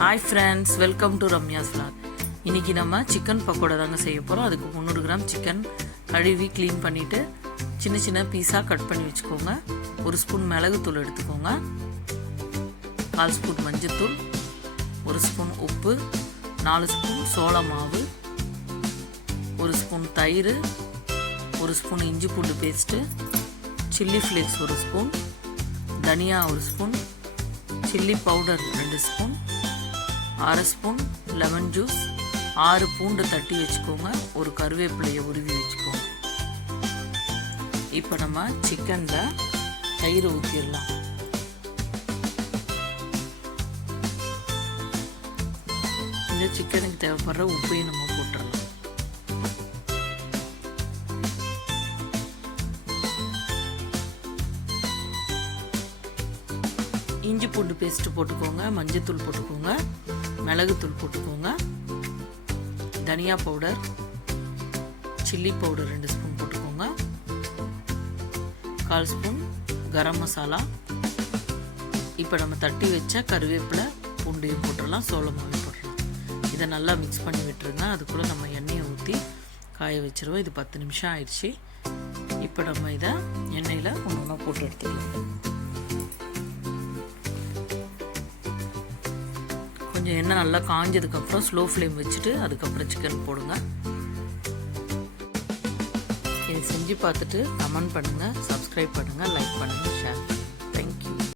Hi friends, welcome to Ramya's vlog. இன்றைக்கி நம்ம chicken pakoda தாங்க செய்ய போகிறோம். அதுக்கு 300 கிராம் சிக்கன் கழுவி க்ளீன் பண்ணிவிட்டு சின்ன சின்ன பீஸாக கட் பண்ணி வச்சுக்கோங்க. 1 ஸ்பூன் மிளகுத்தூள் எடுத்துக்கோங்க, 1/4 ஸ்பூன் மஞ்சத்தூள், 1 ஸ்பூன் உப்பு, 4 ஸ்பூன் சோள மாவு, 1 ஸ்பூன் தயிர், 1 ஸ்பூன் இஞ்சி பூண்டு பேஸ்ட்டு, சில்லி ஃப்ளேக்ஸ் 1 ஸ்பூன், தனியா 1 spoon, chilli powder 2 spoon, 1/2 spoon lemon juice, 6 பூண்டு தட்டி வச்சுக்கோங்க, ஒரு கருவேப்பிலையை உருவி வச்சுக்கோங்க. இப்போ நம்ம சிக்கனில் தயிர் ஊற்றிடலாம். இந்த சிக்கனுக்கு தேவைப்படுற உப்பையும் நம்ம போட்டுடலாம். இஞ்சி பூண்டு பேஸ்ட்டு போட்டுக்கோங்க, மஞ்சத்தூள் போட்டுக்கோங்க, மிளகுத்தூள் போட்டுக்கோங்க, தனியா பவுடர், சில்லி பவுடர் 2 ஸ்பூன் போட்டுக்கோங்க, 1/4 ஸ்பூன் கரம் மசாலா. இப்போ நம்ம தட்டி வச்ச கருவேப்பிலை பூண்டையும் போட்டுடலாம், சோள மாவு போட்டுடலாம். இதை நல்லா மிக்ஸ் பண்ணி விட்டுருங்க. அதுக்குள்ளே நம்ம எண்ணெயை ஊற்றி காய வச்சுருவோம். இது 10 நிமிஷம் ஆயிடுச்சு. இப்போ நம்ம இதை எண்ணெயில் ஒன்று ஒன்றா போட்டு எடுத்துக்கலாம். கொஞ்சம் எண்ணெய் நல்லா காஞ்சதுக்கப்புறம் ஸ்லோ ஃப்ளேம் வச்சுட்டு அதுக்கப்புறம் சிக்கன் போடுங்க. இதை செஞ்சு பார்த்துட்டு கமெண்ட் பண்ணுங்கள், சப்ஸ்கிரைப் பண்ணுங்கள், லைக் பண்ணுங்கள், ஷேர் பண்ணுங்கள்.